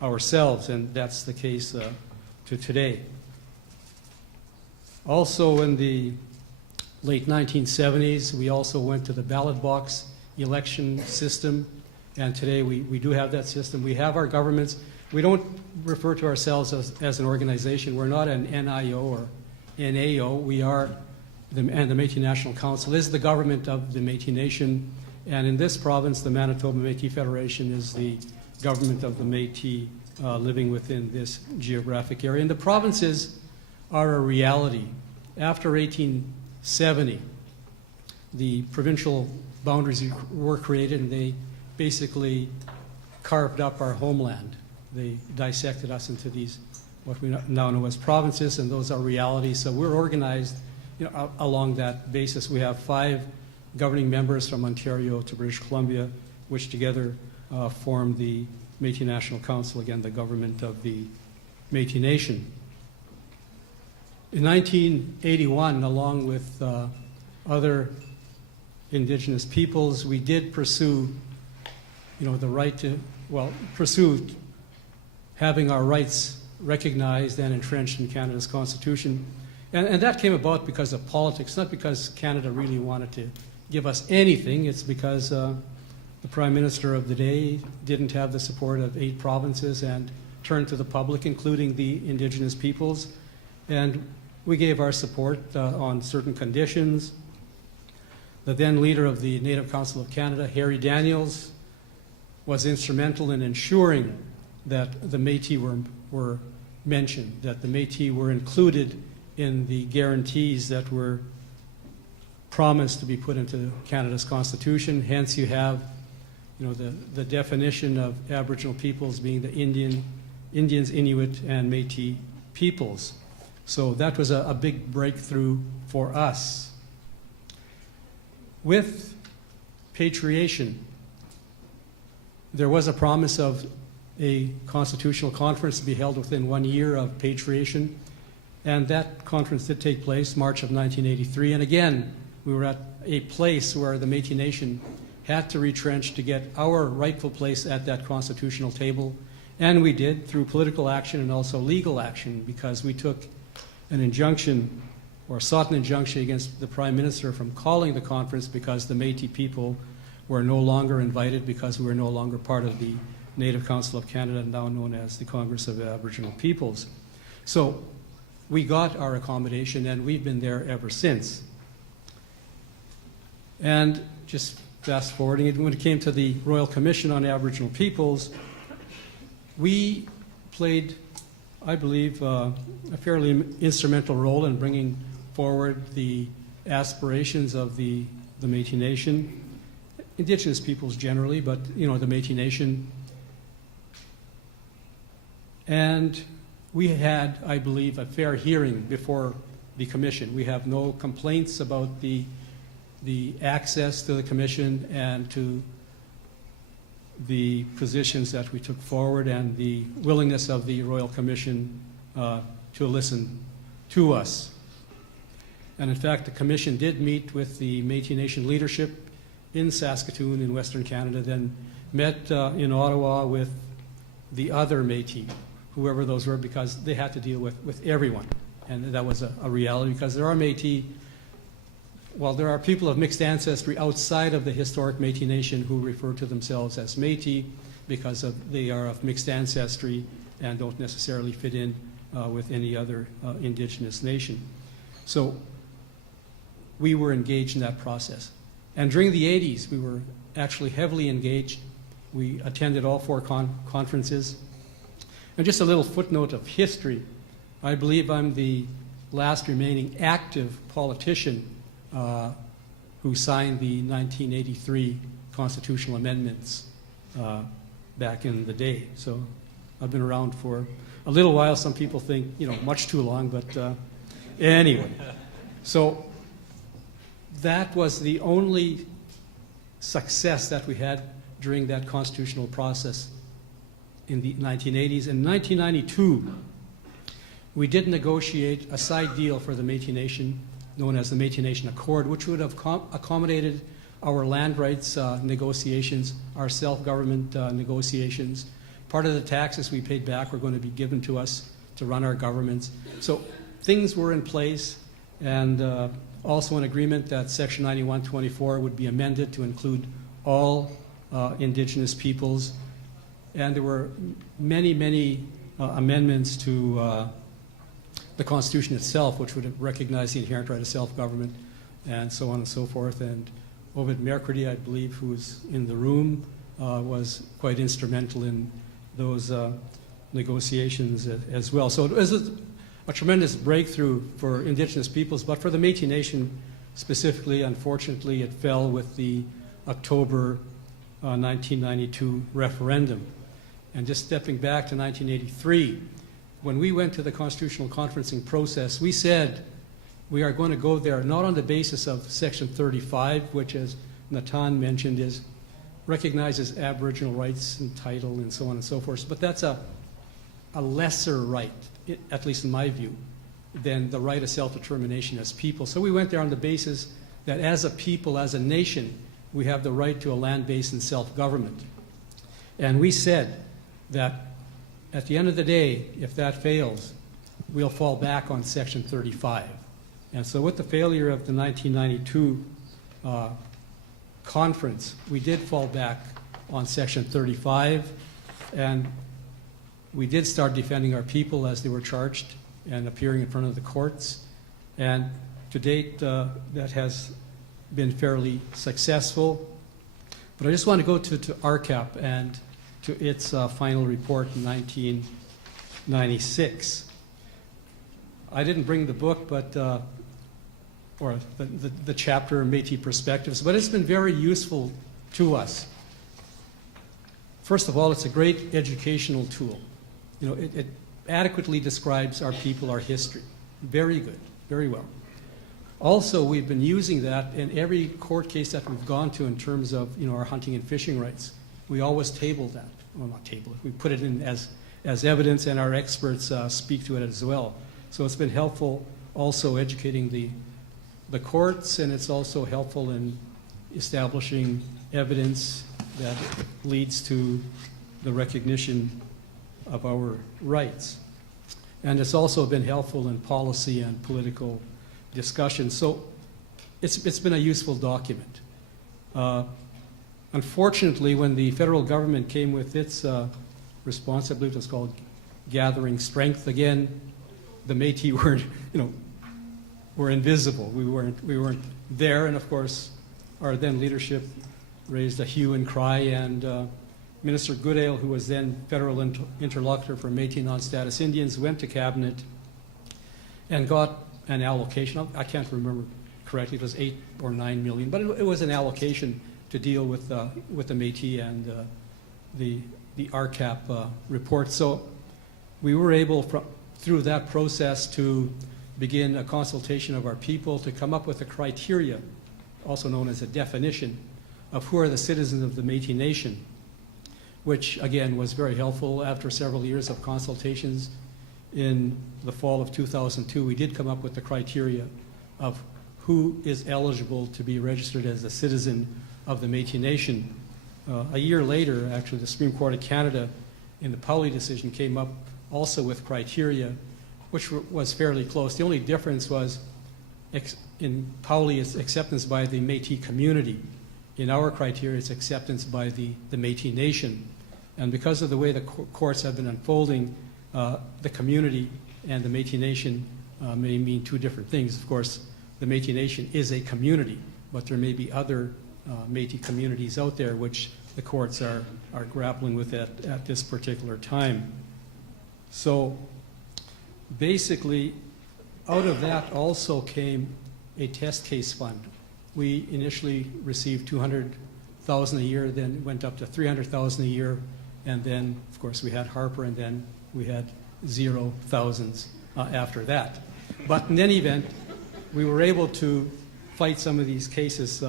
ourselves, and that's the case to today. Also in the late 1970s, we also went to the ballot box election system, and today we do have that system. We have our governments. We don't refer to ourselves as an organization. We're not an NIO or NAO. We are, and the Métis National Council is the government of the Métis Nation, and in this province, the Manitoba Métis Federation is the government of the Métis living within this geographic area. And the provinces are a reality. After 1870, the provincial boundaries were created, and they basically carved up our homeland. They dissected us into these what we now know as provinces, and those are realities. So we're organized along that basis. We have 5 governing members from Ontario to British Columbia, which together form the Métis National Council, again, the government of the Métis Nation. In 1981, along with other Indigenous peoples, we did pursue, the right to, pursue having our rights recognized and entrenched in Canada's Constitution. And that came about because of politics, not because Canada really wanted to give us anything. It's because the Prime Minister of the day didn't have the support of 8 provinces and turned to the public, including the Indigenous peoples. And we gave our support on certain conditions. The then leader of the Native Council of Canada, Harry Daniels, was instrumental in ensuring that the Métis were mentioned, that the Métis were included in the guarantees that were promised to be put into Canada's Constitution. Hence you have the definition of Aboriginal peoples being the Indians, Inuit, and Métis peoples. So that was a big breakthrough for us. With patriation, there was a promise of a constitutional conference to be held within 1 year of patriation, and that conference did take place March of 1983. And again, we were at a place where the Métis Nation had to retrench to get our rightful place at that constitutional table, and we did through political action and also legal action, because we took an injunction or sought an injunction against the Prime Minister from calling the conference because the Métis people were no longer invited, because we were no longer part of the Native Council of Canada, now known as the Congress of Aboriginal Peoples. So we got our accommodation, and we've been there ever since. And just fast forwarding it, when it came to the Royal Commission on Aboriginal Peoples, we played, I believe, a fairly instrumental role in bringing forward the aspirations of the Métis Nation, Indigenous peoples generally, but the Métis Nation. And we had, I believe, a fair hearing before the Commission. We have no complaints about the access to the Commission and to the positions that we took forward, and the willingness of the Royal Commission to listen to us. And in fact, the Commission did meet with the Métis Nation leadership in Saskatoon in Western Canada, then met in Ottawa with the other Métis, whoever those were, because they had to deal with everyone. And that was a reality, because there are Métis, there are people of mixed ancestry outside of the historic Métis Nation who refer to themselves as Métis because they are of mixed ancestry and don't necessarily fit in with any other Indigenous nation. So we were engaged in that process. And during the 80s, we were actually heavily engaged. We attended all 4 conferences. And just a little footnote of history, I believe I'm the last remaining active politician who signed the 1983 constitutional amendments back in the day. So I've been around for a little while. Some people think, much too long, but anyway. So that was the only success that we had during that constitutional process in the 1980s. In 1992, we did negotiate a side deal for the Métis Nation, known as the Métis Nation Accord, which would have accommodated our land rights negotiations, our self-government negotiations. Part of the taxes we paid back were going to be given to us to run our governments. So things were in place, and also an agreement that Section 9124 would be amended to include all Indigenous peoples. And there were many, many amendments to the Constitution itself, which would recognize the inherent right of self-government, and so on and so forth. And Obed, I believe, who's in the room, was quite instrumental in those negotiations as well. So it was a tremendous breakthrough for Indigenous peoples, but for the Métis Nation specifically, unfortunately, it fell with the October 1992 referendum. And just stepping back to 1983, when we went to the constitutional conferencing process, we said we are going to go there not on the basis of Section 35, which, as Natan mentioned, recognizes Aboriginal rights and title and so on and so forth, but that's a lesser right, at least in my view, than the right of self-determination as people. So we went there on the basis that as a people, as a nation, we have the right to a land-based and self-government. And we said that at the end of the day, if that fails, we'll fall back on Section 35. And so with the failure of the 1992 conference, we did fall back on Section 35, and we did start defending our people as they were charged and appearing in front of the courts. And to date, that has been fairly successful. But I just want to go to RCAP and to its final report in 1996. I didn't bring the book, but or the chapter Métis Perspectives, but it's been very useful to us. First of all, it's a great educational tool. You know, it adequately describes our people, our history. Very good, very well. Also, we've been using that in every court case that we've gone to in terms of, you know, our hunting and fishing rights. We always table that. Well, not table it. We put it in as evidence, and our experts speak to it as well. So it's been helpful also educating the courts, and it's also helpful in establishing evidence that leads to the recognition of our rights. And it's also been helpful in policy and political discussion. So it's been a useful document. Unfortunately, when the federal government came with its response, I believe it was called Gathering Strength, again, the Métis were invisible. We weren't there, and of course, our then leadership raised a hue and cry, and Minister Goodale, who was then federal interlocutor for Métis non-status Indians, went to cabinet and got an allocation. I can't remember correctly; it was 8 or 9 million, but it was an allocation to deal with the Métis and the RCAP report. So we were able, through that process, to begin a consultation of our people to come up with a criteria, also known as a definition, of who are the citizens of the Métis Nation, which again was very helpful. After several years of consultations, in the fall of 2002, we did come up with the criteria of who is eligible to be registered as a citizen of the Métis Nation. A year later, actually, the Supreme Court of Canada, in the Powley decision, came up also with criteria which was fairly close. The only difference was in Powley, it's acceptance by the Métis community. In our criteria, it's acceptance by the Métis Nation. And because of the way the courts have been unfolding, the community and the Métis Nation may mean two different things. Of course, the Métis Nation is a community, but there may be other Métis communities out there which the courts are grappling with at this particular time. So basically, out of that also came a test case fund. We initially received $200,000 a year, then went up to $300,000 a year, and then, of course, we had Harper, and then we had 0 thousands after that. But in any event, we were able to fight some of these cases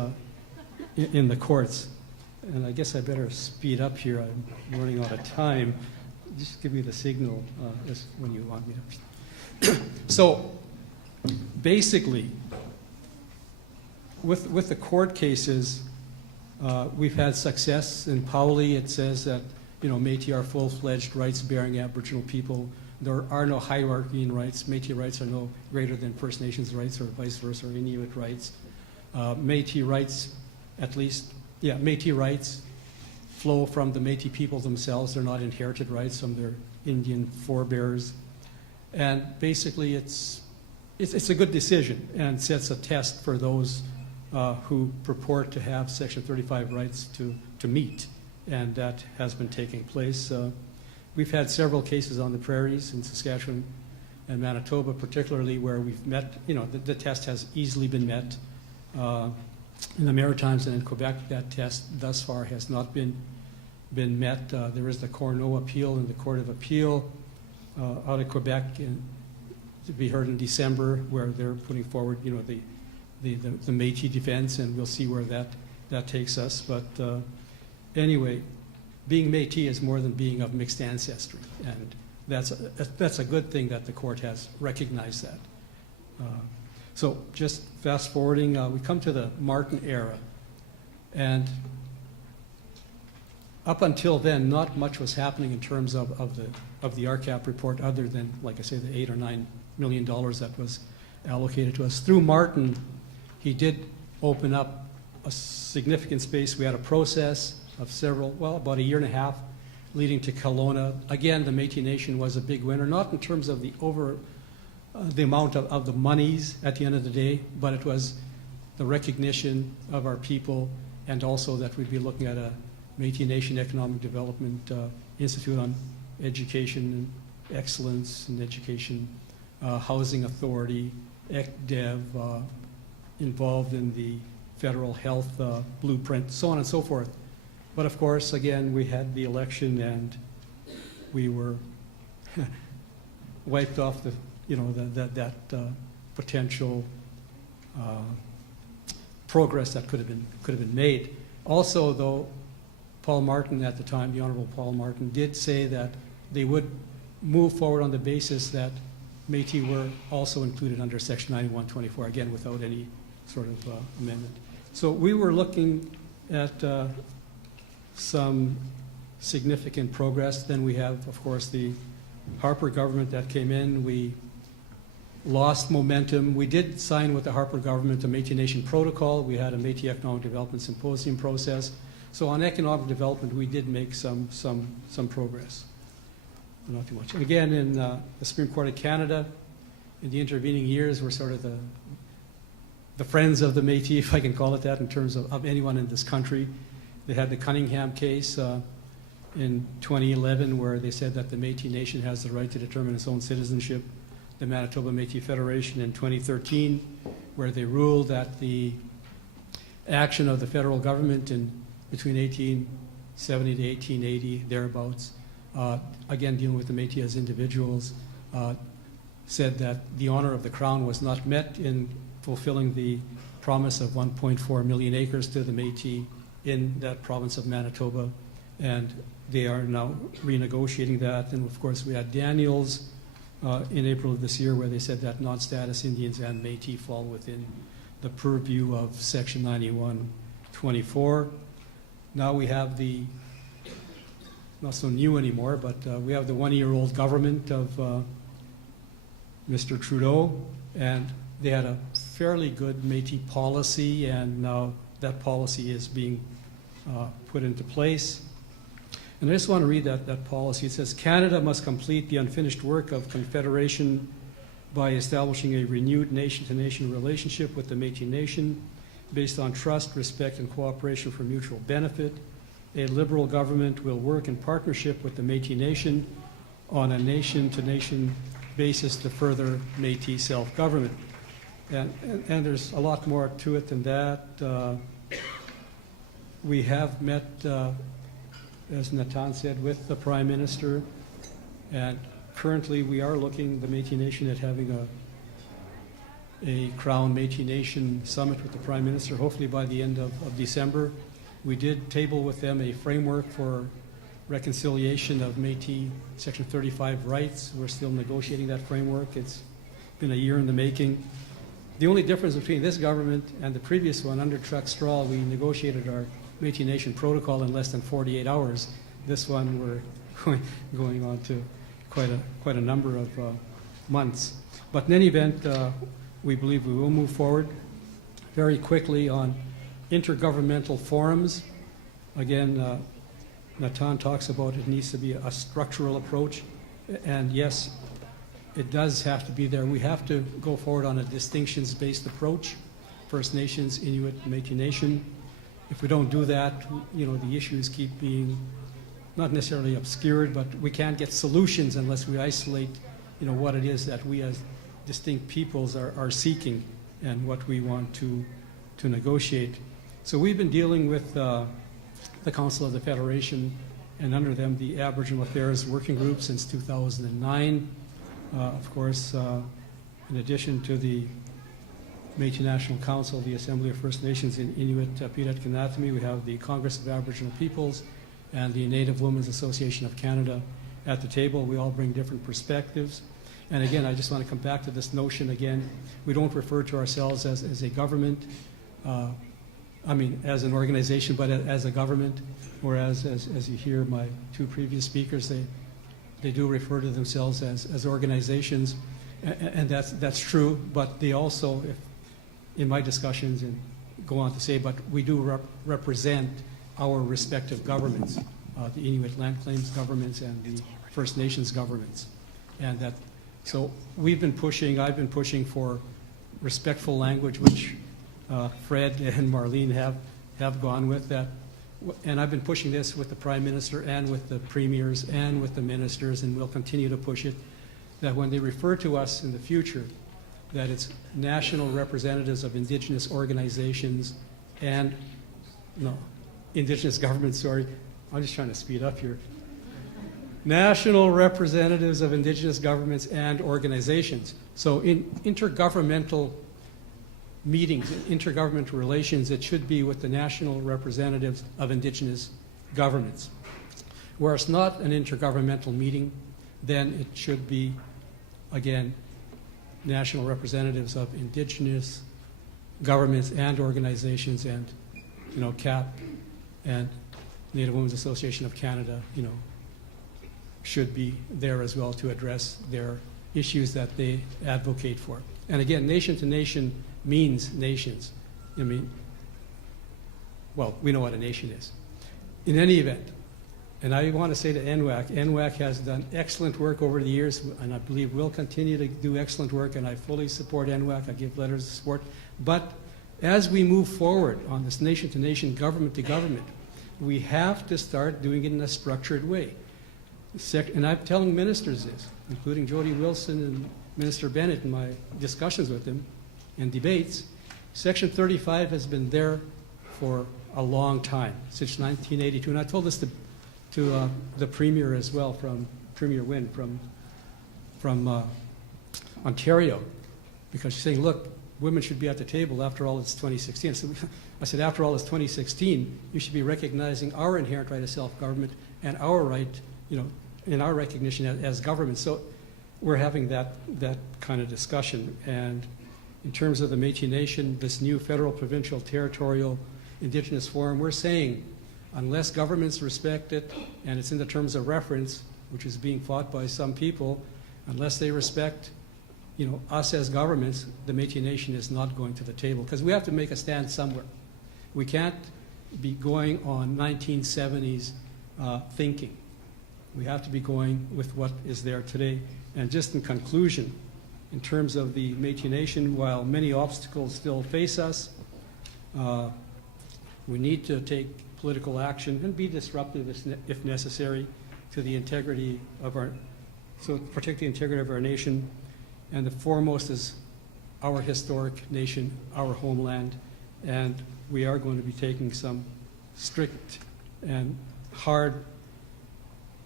in the courts. And I guess I better speed up here. I'm running out of time. Just give me the signal when you want me to. So basically, with the court cases, we've had success. In Powley, it says that, you know, Métis are full-fledged rights-bearing Aboriginal people. There are no hierarchy in rights. Métis rights are no greater than First Nations rights, or vice versa, or Inuit rights. Métis rights, Métis rights flow from the Métis people themselves. They're not inherited rights from their Indian forebears. And basically, it's a good decision and sets a test for those who purport to have Section 35 rights to meet. And that has been taking place. We've had several cases on the prairies in Saskatchewan and Manitoba, particularly, where we've met, you know, the test has easily been met. In the Maritimes and in Quebec, that test thus far has not been met. There is the Corneau appeal in the Court of Appeal. out of Quebec to be heard in December, where they're putting forward, the Métis defense, and we'll see where that takes us. But anyway, being Métis is more than being of mixed ancestry, and that's a good thing that the court has recognized that. So just fast forwarding, we come to the Martin era, and up until then, not much was happening in terms of the RCAP report, other than, like I say, the $8 or $9 million that was allocated to us. Through Martin, he did open up a significant space. We had a process of about a year and a half, leading to Kelowna. Again, the Métis Nation was a big winner, not in terms of the amount of the monies at the end of the day, but it was the recognition of our people, and also that we'd be looking at a Métis Nation Economic Development Institute on education and excellence in education, housing authority, ECDEV, involved in the federal health blueprint, so on and so forth. But of course, again, we had the election, and we were wiped off that potential progress that could have been made. Also, though, Paul Martin at the time, the Honourable Paul Martin, did say that they would move forward on the basis that Métis were also included under Section 9124, again, without any sort of amendment. So we were looking at some significant progress. Then we have, of course, the Harper government that came in. We lost momentum. We did sign with the Harper government a Métis Nation protocol. We had a Métis Economic Development Symposium process. So on economic development, we did make some progress. Not too much. And again, in the Supreme Court of Canada, in the intervening years, we're sort of the friends of the Métis, if I can call it that, in terms of anyone in this country. They had the Cunningham case in 2011, where they said that the Métis Nation has the right to determine its own citizenship. The Manitoba Métis Federation in 2013, where they ruled that the action of the federal government in between 1870 to 1880, thereabouts, again dealing with the Métis as individuals, said that the honor of the Crown was not met in fulfilling the promise of 1.4 million acres to the Métis in that province of Manitoba, and they are now renegotiating that. And of course, we had Daniels in April of this year, where they said that non-status Indians and Métis fall within the purview of Section 9124. Now we have not so new anymore, but we have the one-year-old government of Mr. Trudeau, and they had a fairly good Métis policy, and now that policy is being put into place. And I just want to read that policy. It says, Canada must complete the unfinished work of Confederation by establishing a renewed nation-to-nation relationship with the Métis Nation based on trust, respect, and cooperation for mutual benefit. A Liberal government will work in partnership with the Métis Nation on a nation-to-nation basis to further Métis self-government. And there's a lot more to it than that. We have met, as Natan said, with the Prime Minister, and currently we are looking, the Métis Nation, at having a Crown Métis Nation summit with the Prime Minister, hopefully by the end of December. We did table with them a framework for reconciliation of Métis Section 35 rights. We're still negotiating that framework. It's been a year in the making. The only difference between this government and the previous one, under Chuck Straw, we negotiated our Métis Nation protocol in less than 48 hours. This one, we're going on to quite a number of months. But in any event, we believe we will move forward very quickly on intergovernmental forums. Again, Natan talks about it needs to be a structural approach, and yes, it does have to be there. We have to go forward on a distinctions-based approach, First Nations, Inuit, Métis Nation. If we don't do that, the issues keep being not necessarily obscured, but we can't get solutions unless we isolate, what it is that we as distinct peoples are seeking and what we want to negotiate. So we've been dealing with the Council of the Federation and under them the Aboriginal Affairs Working Group since 2009. Of course, in addition to the Métis National Council, the Assembly of First Nations in Inuit, Tapiriit, Kanatami, we have the Congress of Aboriginal Peoples and the Native Women's Association of Canada at the table. We all bring different perspectives. And again, I just want to come back to this notion again. We don't refer to ourselves as a government, as an organization, but as a government, whereas as you hear my two previous speakers, they do refer to themselves as organizations, and that's true, but they also, in my discussions, and go on to say, but we do represent our respective governments, the Inuit land claims governments and the First Nations governments. And that, so I've been pushing for respectful language, which Fred and Marlene have gone with that. And I've been pushing this with the Prime Minister and with the premiers and with the ministers, and we'll continue to push it, that when they refer to us in the future, that it's national representatives of Indigenous organizations and, Indigenous governments, sorry. I'm just trying to speed up here. National representatives of Indigenous governments and organizations. So in intergovernmental meetings, intergovernmental relations, it should be with the national representatives of Indigenous governments. Where it's not an intergovernmental meeting, then it should be, again, national representatives of Indigenous governments and organizations, and CAP and Native Women's Association of Canada, should be there as well to address their issues that they advocate for. And again, nation to nation means nations. Well, we know what a nation is. In any event, and I want to say to NWAC has done excellent work over the years, and I believe will continue to do excellent work, and I fully support NWAC. I give letters of support. But as we move forward on this nation-to-nation, government-to-government, we have to start doing it in a structured way. And I'm telling ministers this, including Jody Wilson and Minister Bennett in my discussions with them and debates. Section 35 has been there for a long time, since 1982. And I told this to the Premier as well, from Premier Wynne from Ontario, because she's saying, look, women should be at the table. After all, it's 2016. I said, after all, it's 2016. You should be recognizing our inherent right of self-government and our right, in our recognition as government. So we're having that kind of discussion. And in terms of the Métis Nation, this new federal, provincial, territorial, Indigenous forum, we're saying unless governments respect it, and it's in the terms of reference, which is being fought by some people, unless they respect us as governments, the Métis Nation is not going to the table, because we have to make a stand somewhere. We can't be going on 1970s thinking. We have to be going with what is there today. And just in conclusion, in terms of the Métis Nation, while many obstacles still face us, we need to take political action and be disruptive if necessary to the integrity of so protect the integrity of our nation. And the foremost is our historic nation, our homeland, and we are going to be taking some strict and hard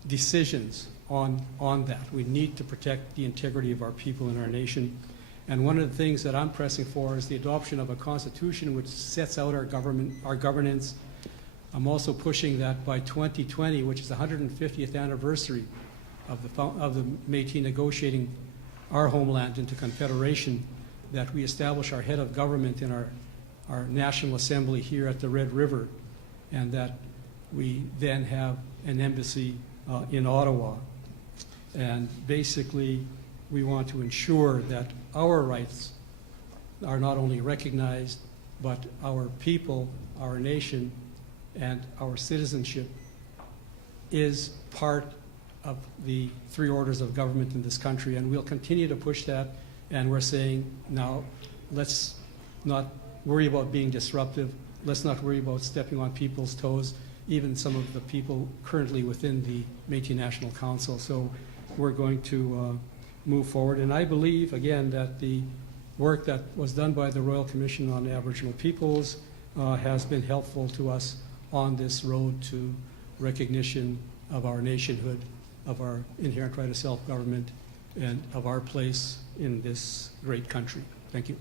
decisions on that. We need to protect the integrity of our people and our nation. And one of the things that I'm pressing for is the adoption of a constitution which sets out our governance. I'm also pushing that by 2020, which is the 150th anniversary of the Métis negotiating our homeland into confederation, that we establish our head of government in our National Assembly here at the Red River, and that we then have an embassy in Ottawa. And basically, we want to ensure that our rights are not only recognized, but our people, our nation, and our citizenship is part of the three orders of government in this country. And we'll continue to push that. And we're saying now, let's not worry about being disruptive. Let's not worry about stepping on people's toes, even some of the people currently within the Métis National Council. So we're going to move forward. And I believe, again, that the work that was done by the Royal Commission on Aboriginal Peoples has been helpful to us on this road to recognition of our nationhood, of our inherent right of self-government, and of our place in this great country. Thank you.